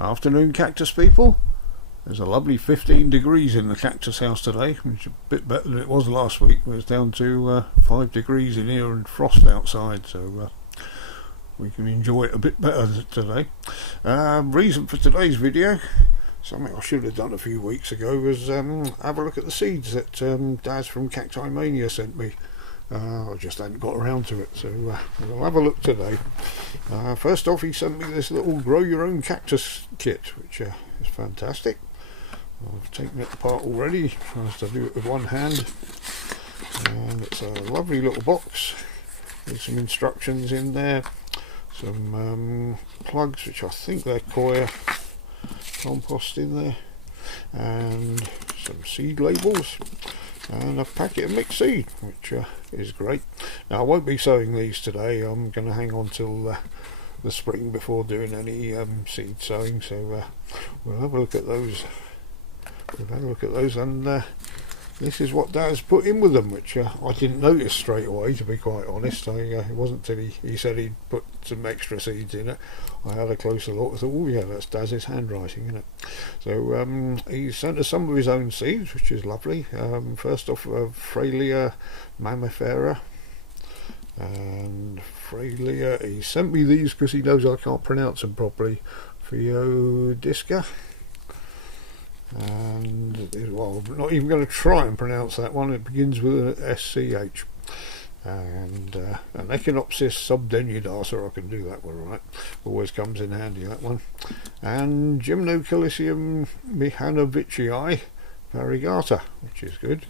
Afternoon, cactus people. There's a lovely 15 degrees in the cactus house today, which is a bit better than it was last week, where it's down to 5 degrees in here and frost outside, so we can enjoy it a bit better today. Reason for today's video, something I should have done a few weeks ago, was have a look at the seeds that Daz from Cacti Mania sent me. I just hadn't got around to it, so we'll have a look today. First off, he sent me this little grow your own cactus kit, which is fantastic. I've taken it apart already, tries to do it with one hand, and it's a lovely little box with some instructions in there, some plugs, which I think they're coir compost in there, and some seed labels, and a packet of mixed seed, which is great. Now I won't be sowing these today. I'm going to hang on till the spring before doing any seed sowing, so we'll have a look at those. We've had a look at those, and this is what Daz put in with them, which I didn't notice straight away, to be quite honest. It wasn't until he said he'd put some extra seeds in it, I had a closer look. I thought, oh yeah, that's Daz's handwriting, isn't it? So he sent us some of his own seeds, which is lovely. First off, Frailea mammifera, and Frailea, he sent me these because he knows I can't pronounce them properly. Fiodisca. And well, I'm not even going to try and pronounce that one. It begins with an SCH. And an Echinopsis subdenudata, I can do that one right. Always comes in handy, that one. And Gymnocalycium mihanovicii variegata, which is good.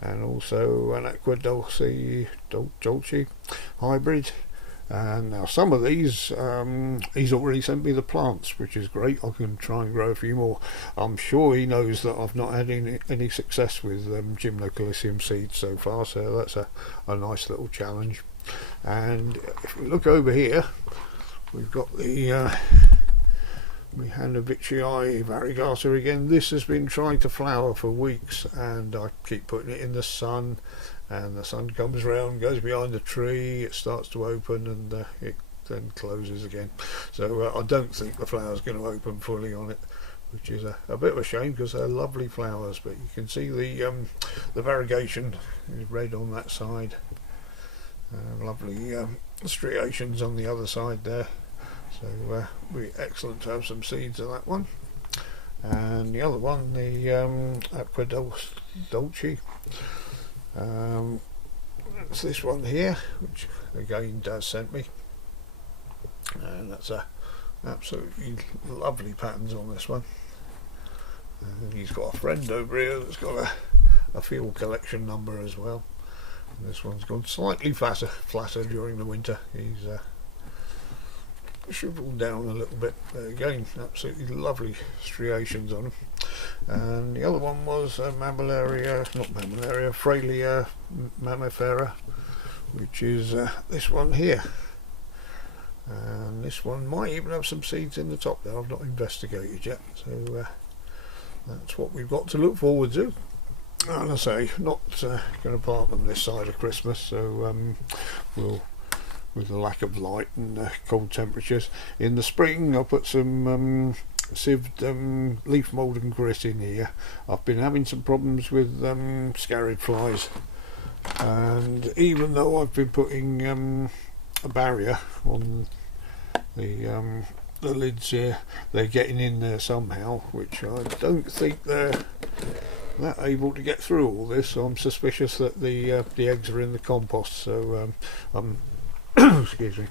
And also an Aqua Dulce hybrid. And now some of these, he's already sent me the plants, which is great. I can try and grow a few more. I'm sure he knows that I've not had any success with Gymnocalycium seeds so far, so that's a nice little challenge. And if we look over here, we've got the mihanovicii variegata again. This has been trying to flower for weeks, and I keep putting it in the sun, and the sun comes round, goes behind the tree, it starts to open, and it then closes again. So I don't think the flower's going to open fully on it, which is a bit of a shame, because they're lovely flowers. But you can see the variegation is red on that side, lovely striations on the other side there. So be excellent to have some seeds of that one. And the other one, the Aqua Dulce, that's this one here, which again Daz sent me, and that's absolutely lovely patterns on this one. And he's got a friend over here that's got a field collection number as well, and this one's gone slightly flatter during the winter. He's shriveled down a little bit, but again absolutely lovely striations on them. And the other one was Frailea mammifera, which is this one here, and this one might even have some seeds in the top there. I've not investigated yet, so that's what we've got to look forward to. And I say, not going to plant them this side of Christmas, so we'll, with the lack of light and cold temperatures. In the spring I'll put some sieved leaf mould and grit in here. I've been having some problems with scarab flies, and even though I've been putting a barrier on the lids here, they're getting in there somehow, which I don't think they're that able to get through all this. So I'm suspicious that the eggs are in the compost, so I'm excuse me,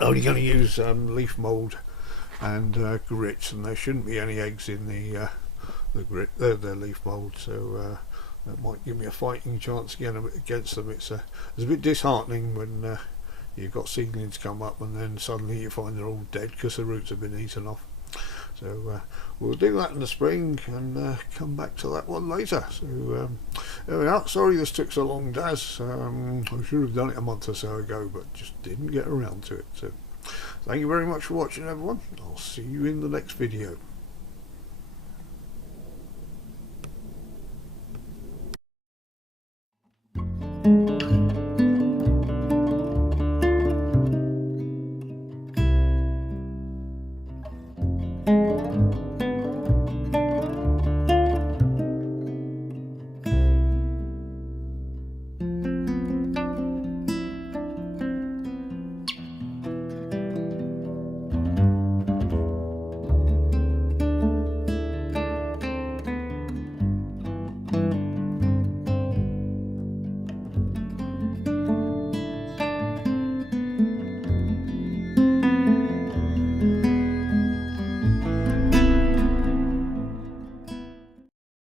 only going to use leaf mould and grits, and there shouldn't be any eggs in the leaf mould, so that might give me a fighting chance again against them. It's a bit disheartening when you've got seedlings come up and then suddenly you find they're all dead because the roots have been eaten off. So we'll do that in the spring and come back to that one later. So there we are. Sorry this took so long, Daz. I should have done it a month or so ago, but just didn't get around to it. So thank you very much for watching, everyone. I'll see you in the next video.